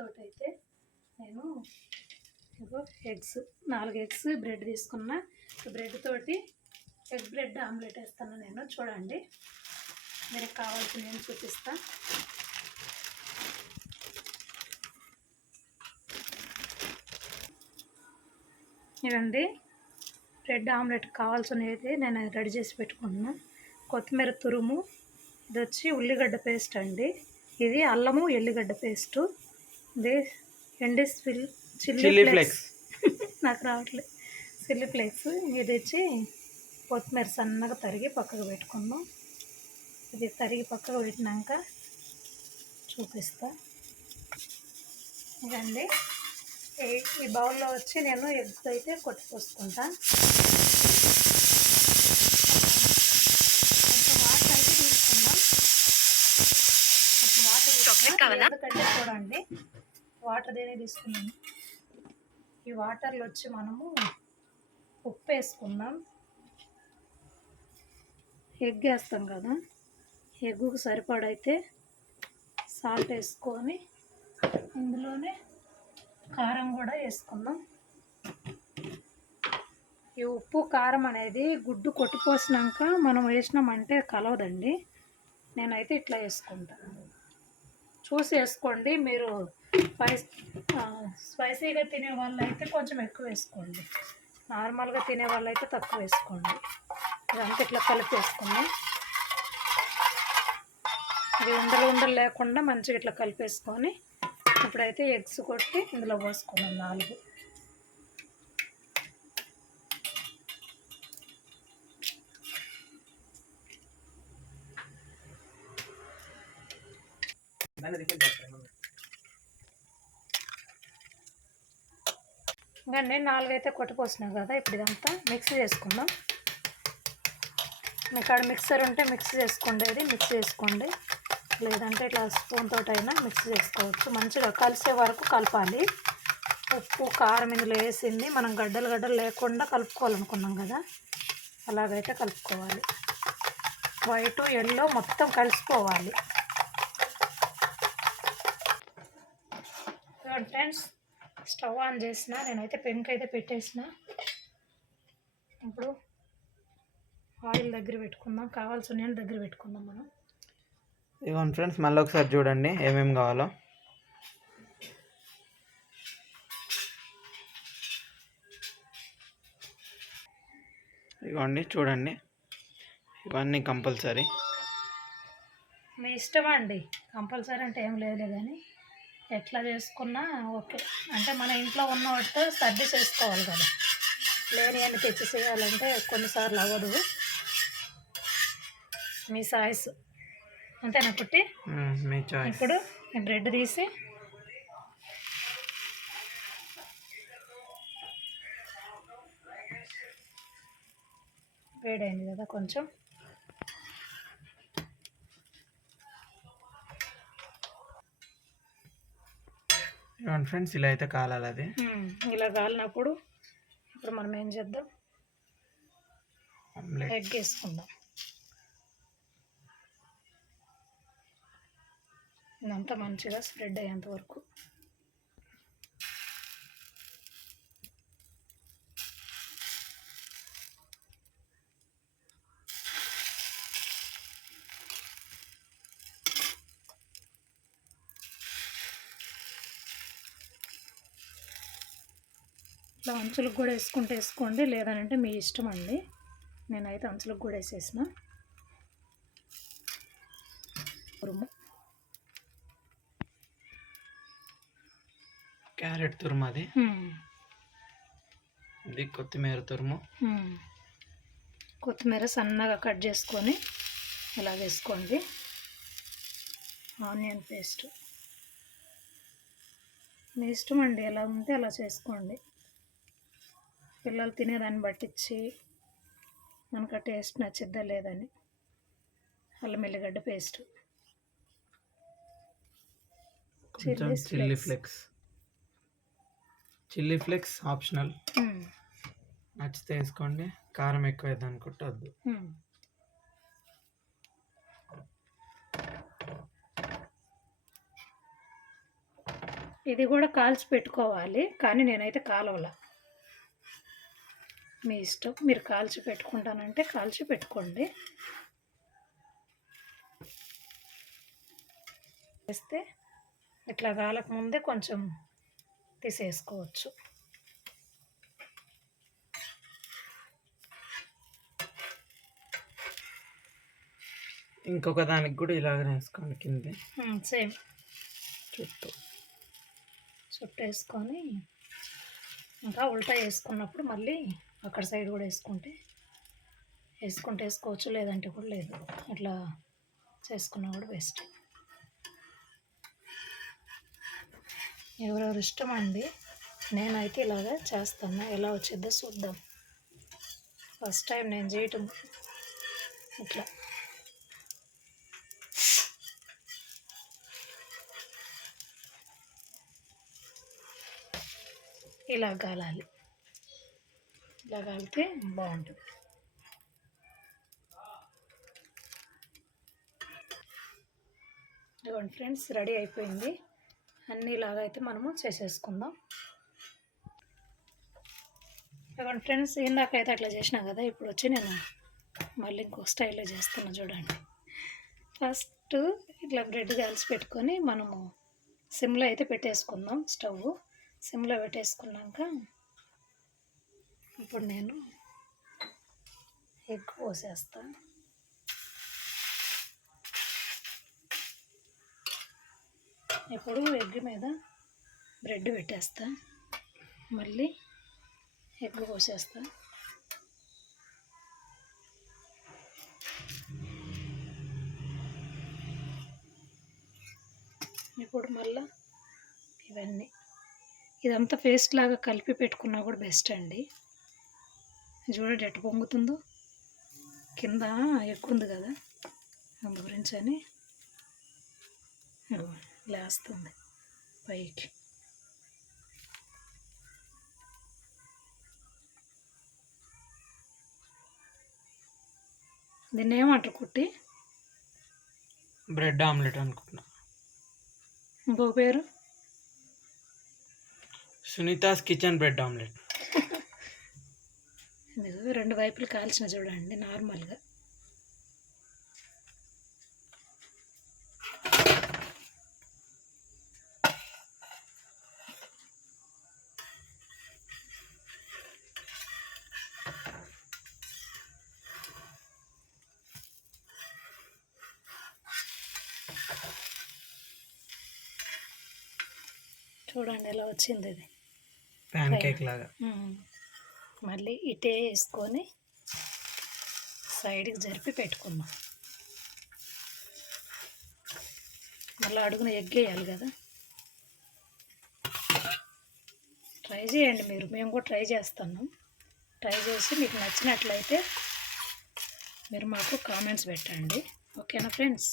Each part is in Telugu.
తోటి అయితే నేను ఎగ్స్ నాలుగు ఎగ్స్ బ్రెడ్ తీసుకున్నా. బ్రెడ్ తోటి ఎగ్ బ్రెడ్ ఆమ్లెట్ వేస్తాను నేను చూడండి. మీరు కావాల్సిన నేను చూపిస్తా. ఇదండి. బ్రెడ్ ఆమ్లెట్ కావాల్సినవి అయితే నేను రెడీ చేసి పెట్టుకుంటున్నా. కొత్తిమీర తురుము ఇది వచ్చి ఉల్లిగడ్డ పేస్ట్ అండి. ఇది అల్లము ఎల్లిగడ్డ పేస్టు. ఇది ఎండి చిల్లీ చిల్లీ ఫ్లేక్స్. నాకు రావట్లేదు చిల్లీ ఫ్లేక్స్ ఇది వచ్చి కొత్తిమీర సన్నగా తరిగి పక్కకు పెట్టుకుందాం. ఇది తరిగి పక్కకు పెట్టినాక చూపిస్తా. ఇదండి. ఈ- ఈ బౌల్లో వచ్చి నేను ఎగ్ అయితే కొట్టి పోసుకుంటా. కొంచెం వాటర్ అయితే తీసుకుందాం. కొంచెం వాటర్ ఎందుకంటే చూడండి వాటర్ దేనే తీసుకున్నాము ఈ వాటర్లో వచ్చి మనము ఉప్పు వేసుకుందాం. ఎగ్ వేస్తాం కదా ఎగ్గుకు సరిపడైతే సాల్ట్ వేసుకొని ఇందులోనే కారం కూడా వేసుకుందాం. ఈ ఉప్పు కారం అనేది గుడ్డు కొట్టిపోసినాక మనం వేసినామంటే కలవదండి. నేనైతే ఇట్లా వేసుకుంటాను చూసి వేసుకోండి. మీరు స్పైస్ స్పైసీగా తినే వాళ్ళు అయితే కొంచెం ఎక్కువ వేసుకోండి. నార్మల్గా తినే వాళ్ళు అయితే తక్కువ వేసుకోండి. ఇదంతా ఇట్లా కలిపి వేసుకుందాం. ఇది ఉండలు ఉండలు లేకుండా మంచిగా ఇట్లా కలిపేసుకొని ఇప్పుడైతే ఎగ్స్ కొట్టి ఇందులో పోసుకున్నాం నాలుగు. ఇంకా నేను నాలుగు అయితే కొట్టిపోసినాం కదా ఇప్పుడు ఇదంతా మిక్స్ చేసుకుందాం. మీ కాడ మిక్సర్ ఉంటే మిక్స్ చేసుకోండి అది మిక్స్ చేసుకోండి. లేదంటే ఇట్లా స్పూన్ తోటి అయినా మిక్స్ చేసుకోవచ్చు. మంచిగా కలిసే వరకు కలపాలి. ఉప్పు కారం ఇందులో వేసింది. మనం గడ్డలు గడ్డలు లేకుండా కలుపుకోవాలనుకున్నాం కదా అలాగైతే కలుపుకోవాలి. వైట్ ఎల్లో మొత్తం కలిసిపోవాలి. ఫ్రెండ్స్ స్టవ్ ఆన్ చేసిన నేనైతే పెంక్ అయితే పెట్టేసిన. ఇప్పుడు ఆయిల్ దగ్గర పెట్టుకుందాం. కావాల్సిన దగ్గర పెట్టుకుందాం మనం. ఇదిగోండి ఫ్రెండ్స్ మళ్ళీ ఒకసారి చూడండి ఏమేమి కావాలో. ఇదిగోండి చూడండి. ఇవన్నీ కంపల్సరీ. మీ ఇష్టం అండి కంపల్సరీ అంటే ఏం లేదు కానీ ఎట్లా చేసుకున్నా ఓకే. అంటే మన ఇంట్లో ఉన్న వాటితో సర్ది చేసుకోవాలి కదా. లేని అని తెచ్చి చేయాలంటే కొన్నిసార్లు అవ్వదు. మీ సాయిస్ అంతేనా పుట్టి? ఇప్పుడు బ్రెడ్ తీసి వేడైంది కదా కొంచెం. ఇదిగోండి ఫ్రెండ్స్ ఇలా అయితే కాలాలి అది. ఇలా కాలినప్పుడు ఇప్పుడు మనం ఏం చేద్దాం? ఎగ్ వేసుకుందాం. ఇదంతా మంచిగా స్ప్రెడ్ అయ్యేంత వరకు. ఇట్లా అంచులకు కూడా వేసుకుంటే వేసుకోండి లేదనంటే మీ ఇష్టం అండి. నేనైతే అంచులకు కూడా వేసేసిన. ఉరుము క్యారెట్ తురుము అది. ఇది కొత్తిమీర తురుము. కొత్తిమీర సన్నగా కట్ చేసుకొని ఇలా వేసుకోండి. Onion paste. మీ ఇష్టం అండి ఎలా ఉంటే అలా చేసుకోండి. పిల్లలు తినేదాన్ని బట్టించి మనకు ఆ టేస్ట్ నచ్చిద్దా లేదని అల్లం ఎల్లిగడ్డ paste. Chilli. Flakes. Chilli flakes optional. నచ్చితే వేసుకోండి. కారం ఎక్కువ వద్దు ఇది కూడా కాల్చి పెట్టుకోవాలి కానీ నేనైతే కాలవల. మీ ఇష్టం. మీరు కాల్చి పెట్టుకుంటానంటే కాల్చి పెట్టుకోండి. వేస్తే ఇట్లా కాలక ముందే కొంచెం తీసేసుకోవచ్చు. ఇంకొక దానికి కూడా ఇలాగనే వేసుకోండి కింద. సేమ్. చుట్టూ. చుట్టూ వేసుకొని ఇంకా ఉల్టా వేసుకున్నప్పుడు మళ్ళీ అక్కడ సైడ్ కూడా వేసుకుంటే వేసుకుంటే వేసుకోవచ్చు లేదంటే కూడా లేదు. అట్లా చేసుకున్నా కూడా బెస్ట్. ఎవరెవరు ఇష్టం అండి నేనైతే ఇలాగా చేస్తాను. ఎలా వచ్చిద్దో చూద్దాం. ఫస్ట్ టైం నేను చేయటం. ఇట్లా. ఇలా గాలాలి. ఇలా కలిపితే బాగుంటుంది. ఇదిగోండి ఫ్రెండ్స్ రెడీ అయిపోయింది. అన్నీ ఇలాగైతే అయితే మనము చేసేసుకుందాం. ఇదిగోండి ఫ్రెండ్స్ ఇందాకైతే అట్లా చేసినా కదా ఇప్పుడు వచ్చి నేను మళ్ళీ ఇంకో స్టైల్లో చేస్తున్నా చూడండి. ఫస్ట్ ఇట్లా బ్రెడ్ కాల్చి పెట్టుకొని మనము సిమ్లో అయితే పెట్టేసుకుందాం స్టవ్. సిమ్లో పెట్టేసుకున్నాక ఇప్పుడు నేను ఎగ్ పోసేస్తా. ఇప్పుడు ఎగ్ మీద బ్రెడ్ పెట్టేస్తా. మళ్ళీ ఎగ్ పోసేస్తా. ఇప్పుడు మళ్ళీ ఇవన్నీ. ఇదంతా పేస్ట్ లాగా కలిపి పెట్టుకున్నా కూడా బెస్ట్ అండి. చూడండి ఎట్ట పొంగుతుందో కింద ఎక్కువ ఉంది కదా అందు గురించి అని లేస్తుంది పైకి. దీన్ని ఏమంటారు కుట్టి? బ్రెడ్ ఆమ్లెట్ అనుకుంటున్నా. ఇంకో పేరు? Sunita's kitchen bread omelette. రెండు వైపులు కాల్చిన చూడండి నార్మల్గా. చూడండి ఎలా వచ్చింది ఇది. ప్యాన్ కేక్ లాగా. మళ్ళీ ఇటే వేసుకొని సైడ్కి జరిపి పెట్టుకున్నాం మళ్ళీ అడుగున ఎగ్గేయాలి కదా. ట్రై చేయండి మీరు. మేము కూడా ట్రై చేస్తున్నాం. ట్రై చేసి మీకు నచ్చినట్లయితే మీరు మాకు కామెంట్స్ పెట్టండి. ఓకేనా ఫ్రెండ్స్?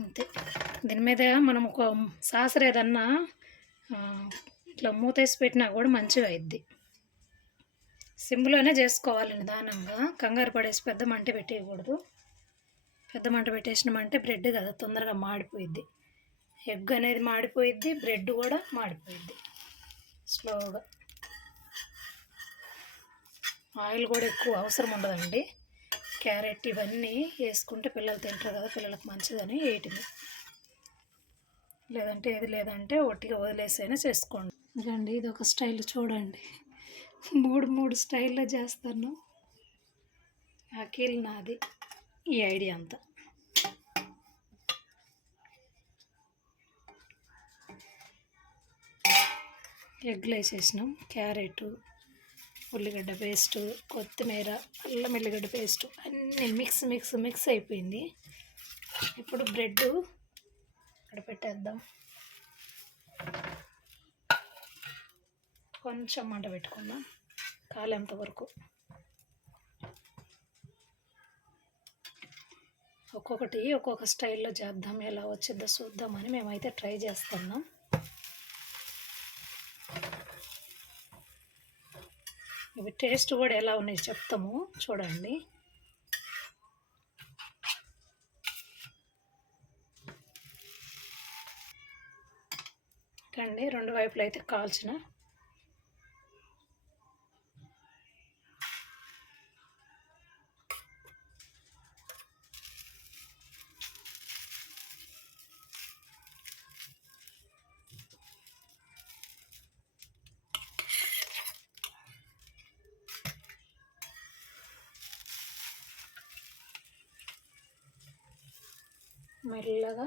అంతే. దీని మీద మనం ఒక సాసర ఏదన్నా ఇట్లా మూతేసి పెట్టినా కూడా మంచిగా అయిద్ది. సిమ్లోనే చేసుకోవాలి నిదానంగా. కంగారు పడేసి పెద్ద మంట పెట్టేయకూడదు. పెద్ద మంట పెట్టేసినామంటే బ్రెడ్ కదా తొందరగా మాడిపోయిద్ది. ఎగ్ అనేది మాడిపోయిద్ది బ్రెడ్ కూడా మాడిపోయిద్ది. స్లోగా. ఆయిల్ కూడా ఎక్కువ అవసరం ఉండదండి. క్యారెట్ ఇవన్నీ వేసుకుంటే పిల్లలు తింటారు కదా పిల్లలకు మంచిదని వేయటమే. లేదంటే ఏది లేదంటే ఒట్టిగా వదిలేసైనా చేసుకోండి. ఇదండి ఇది ఒక స్టైల్ చూడండి. మూడు మూడు స్టైల్లో చేస్తాను. అఖిల్ నాది ఈ ఐడియా అంతా. ఎగ్లు వేసేసినాం క్యారెట్ ఉల్లిగడ్డ పేస్ట్ కొత్తిమీర అల్లం ఎల్లిగడ్డ పేస్ట్ అన్నీ మిక్స్ మిక్స్ మిక్స్ అయిపోయింది. ఇప్పుడు బ్రెడ్ ఇక్కడ పెట్టేద్దాం కొంచెం మంట పెట్టుకుందాం కాలేంత వరకు. ఒక్కొక్కటి ఒక్కొక్క స్టైల్లో చేద్దాం ఎలా వచ్చిద్దో చూద్దామని మేమైతే ట్రై చేస్తున్నాం. ఇవి టేస్ట్ కూడా ఎలా ఉన్నాయి చెప్తాము. చూడండి. కండి రెండు వైపులు అయితే కాల్చిన. మెల్లగా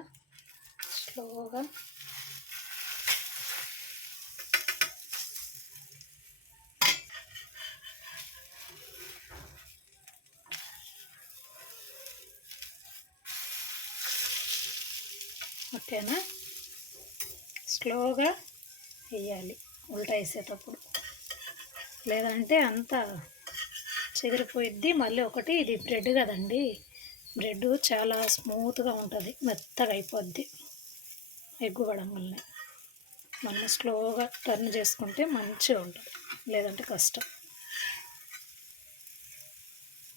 స్లోగా. ఓకేనా? స్లోగా వేయాలి ఉల్టా వేసేటప్పుడు. లేదంటే అంతా చెదిరిపోయిద్ది మళ్ళీ ఒకటి ఇది బ్రెడ్ కదండి. బ్రెడ్ చాలా స్మూత్గా ఉంటుంది మెత్తగా అయిపోద్ది. ఎగ్గుపడం వల్ల మనం స్లోగా టర్న్ చేసుకుంటే మంచిగా ఉంటుంది లేదంటే కష్టం.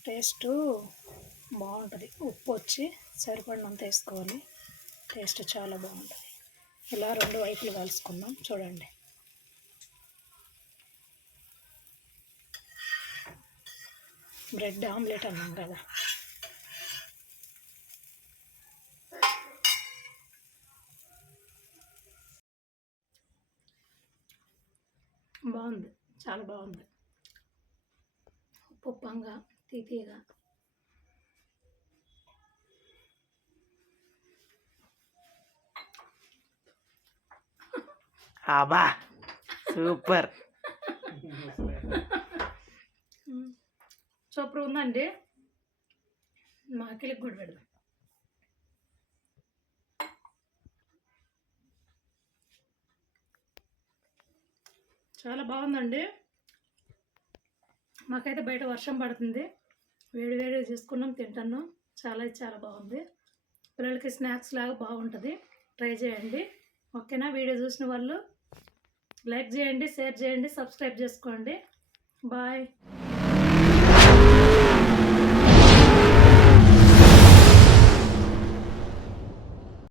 టేస్ట్ బాగుంటుంది. ఉప్పు వచ్చి సరిపడినంత వేసుకోవాలి. టేస్ట్ చాలా బాగుంటుంది. ఇలా రెండు వైపులు కలుసుకుందాం చూడండి. బ్రెడ్ ఆమ్లెట్ అన్నాం కదా. బాగుంది. చాలా బాగుంది. ఉప్పు ఉప్పంగా తీతీగా అబ్బా సూపర్. సూపర్ ఉందండి. మా అఖిలకి కూడా పెడదాం. చాలా బాగుందండి. మాకైతే బయట వర్షం పడుతుంది. వేడి వేడి చేసుకున్నాం తింటున్నాం. చాలా చాలా బాగుంది. పిల్లలకి స్నాక్స్ లాగా బాగుంటుంది. ట్రై చేయండి. ఓకేనా? వీడియో చూసిన వాళ్ళు లైక్ చేయండి షేర్ చేయండి సబ్స్క్రైబ్ చేసుకోండి. బాయ్.